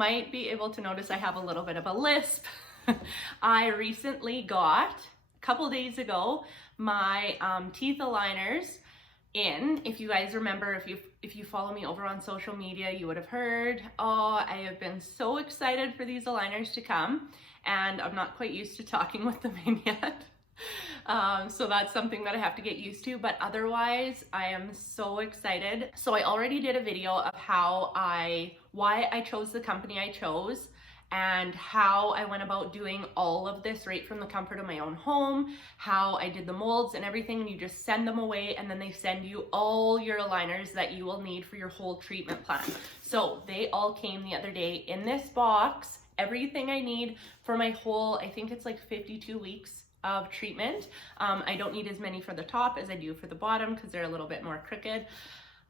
Might be able to notice I have a little bit of a lisp. I recently got, a couple days ago, my teeth aligners in. If you guys remember, if you follow me over on social media, you would have heard, oh, I have been so excited for these aligners to come, and I'm not quite used to talking with them in yet. So that's something that I have to get used to, but otherwise I am so excited. So I already did a video of why I chose the company I chose and how I went about doing all of this right from the comfort of my own home, how I did the molds and everything, and you just send them away and then they send you all your aligners that you will need for your whole treatment plan. So they all came the other day in this box, everything I need for my whole, I think it's like 52 weeks of treatment. I don't need as many for the top as I do for the bottom because they're a little bit more crooked.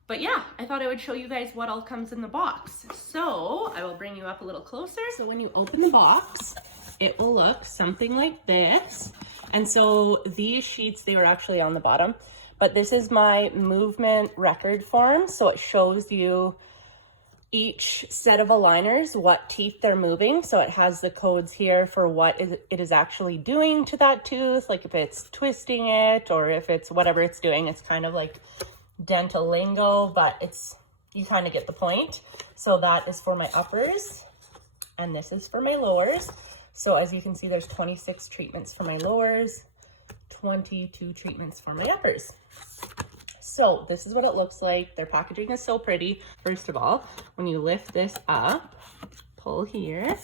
But yeah, I thought I would show you guys what all comes in the box. So I will bring you up a little closer. So when you open the box, it will look something like this. And so these sheets, they were actually on the bottom, but this is my movement record form. So it shows you each set of aligners, what teeth they're moving. So it has the codes here for what it is actually doing to that tooth, like if it's twisting it or if it's whatever it's doing. It's kind of like dental lingo, but you kind of get the point. So that is for my uppers and this is for my lowers. So as you can see, there's 26 treatments for my lowers, 22 treatments for my uppers. So this is what it looks like. Their packaging is so pretty. First of all, when you lift this up, pull here.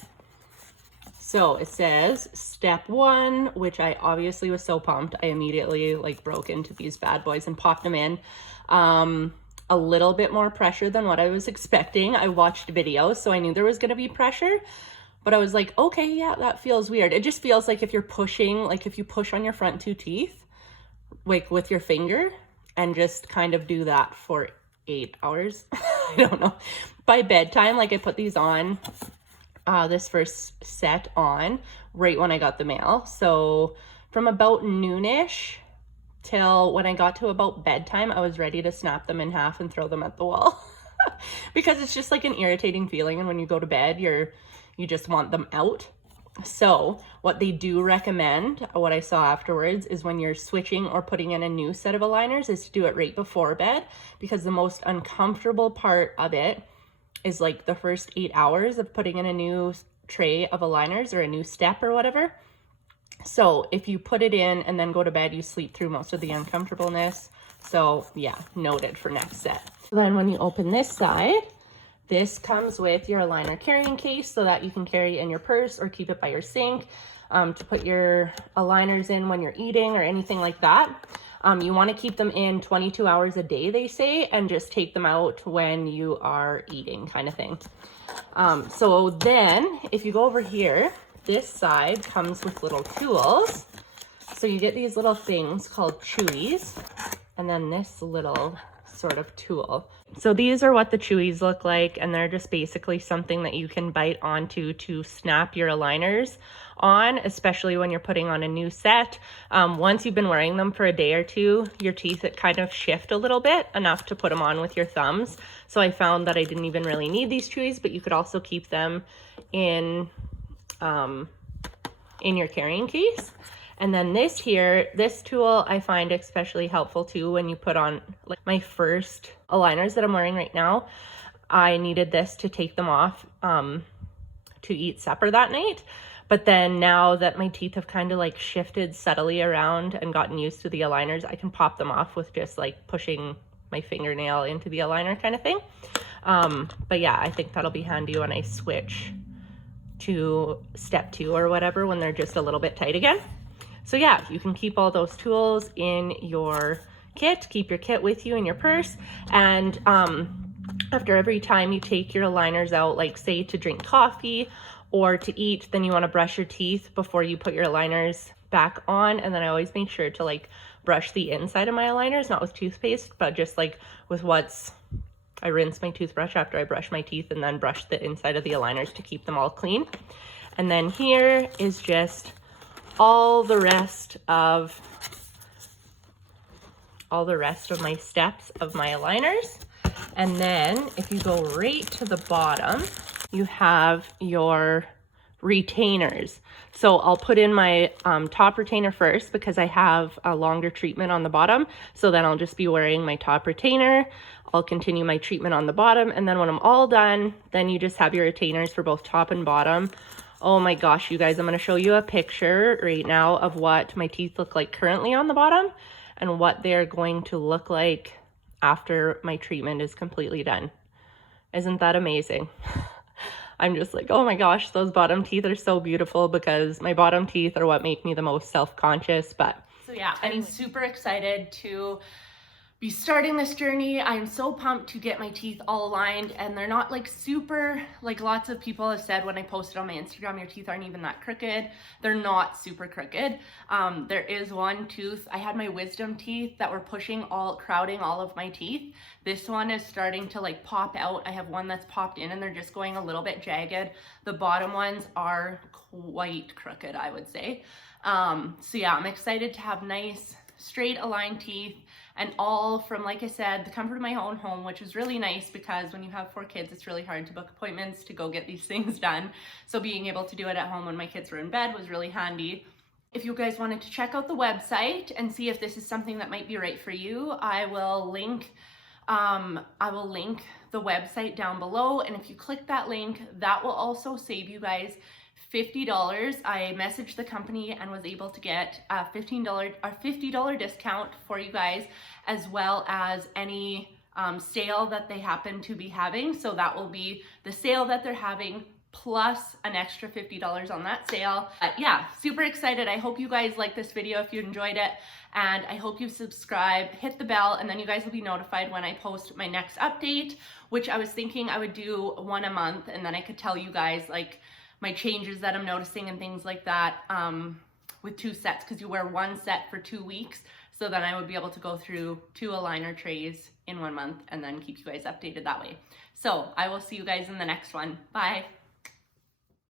So it says step 1, which I obviously was so pumped. I immediately like broke into these bad boys and popped them in. A little bit more pressure than what I was expecting. I watched videos, so I knew there was going to be pressure, but I was like, okay, yeah, that feels weird. It just feels like if you're pushing, like if you push on your front 2 teeth, like with your finger, and just kind of do that for 8 hours. I don't know. By bedtime, like I put these on, this first set on right when I got the mail. So from about noonish till when I got to about bedtime, I was ready to snap them in half and throw them at the wall. Because it's just like an irritating feeling. And when you go to bed, you just want them out. So what they do recommend, what I saw afterwards, is when you're switching or putting in a new set of aligners is to do it right before bed, because the most uncomfortable part of it is like the first 8 hours of putting in a new tray of aligners or a new step or whatever. So if you put it in and then go to bed, you sleep through most of the uncomfortableness. So yeah, noted for next set. Then when you open this side, this comes with your aligner carrying case so that you can carry it in your purse or keep it by your sink to put your aligners in when you're eating or anything like that. You want to keep them in 22 hours a day, they say, and just take them out when you are eating, kind of thing. So then if you go over here, this side comes with little tools. So you get these little things called chewies, and then this little sort of tool. So these are what the chewies look like, and they're just basically something that you can bite onto to snap your aligners on, especially when you're putting on a new set. Once you've been wearing them for a day or two, your teeth kind of shift a little bit, enough to put them on with your thumbs. So I found that I didn't even really need these chewies, but you could also keep them in your carrying case. And then this here, this tool I find especially helpful too when you put on like my first aligners that I'm wearing right now. I needed this to take them off to eat supper that night. But then now that my teeth have kind of like shifted subtly around and gotten used to the aligners, I can pop them off with just like pushing my fingernail into the aligner kind of thing. But yeah, I think that'll be handy when I switch to step 2 or whatever, when they're just a little bit tight again. So yeah, you can keep all those tools in your kit, keep your kit with you in your purse. And after every time you take your aligners out, like say to drink coffee or to eat, then you want to brush your teeth before you put your aligners back on. And then I always make sure to like brush the inside of my aligners, not with toothpaste, but just like with I rinse my toothbrush after I brush my teeth and then brush the inside of the aligners to keep them all clean. And then here is just all the rest of my steps of my aligners. And then if you go right to the bottom, you have your retainers. So I'll put in my top retainer first because I have a longer treatment on the bottom. So then I'll just be wearing my top retainer. I'll continue my treatment on the bottom. And then when I'm all done, then you just have your retainers for both top and bottom. Oh my gosh, you guys, I'm going to show you a picture right now of what my teeth look like currently on the bottom and what they're going to look like after my treatment is completely done. Isn't that amazing? I'm just like, oh my gosh, those bottom teeth are so beautiful because my bottom teeth are what make me the most self-conscious. But so yeah, I'm super excited to be starting this journey. I'm so pumped to get my teeth all aligned, and they're not like super, like lots of people have said when I posted on my Instagram, your teeth aren't even that crooked. They're not super crooked. There is one tooth. I had my wisdom teeth that were crowding all of my teeth. This one is starting to like pop out. I have one that's popped in and they're just going a little bit jagged. The bottom ones are quite crooked, I would say. So yeah, I'm excited to have nice, straight aligned teeth. And all from, like I said, the comfort of my own home, which is really nice because when you have 4 kids, it's really hard to book appointments to go get these things done. So being able to do it at home when my kids were in bed was really handy. If you guys wanted to check out the website and see if this is something that might be right for you, I will link the website down below. And if you click that link, that will also save you guys $50. I messaged the company and was able to get a $50 discount for you guys, as well as any sale that they happen to be having. So that will be the sale that they're having plus an extra $50 on that sale. Yeah, super excited. I hope you guys like this video if you enjoyed it, and I hope you subscribe, hit the bell, and then you guys will be notified when I post my next update, which I was thinking I would do one a month, and then I could tell you guys like my changes that I'm noticing and things like that with 2 sets, because you wear 1 set for 2 weeks. So then I would be able to go through 2 aligner trays in 1 month and then keep you guys updated that way. So I will see you guys in the next one. Bye.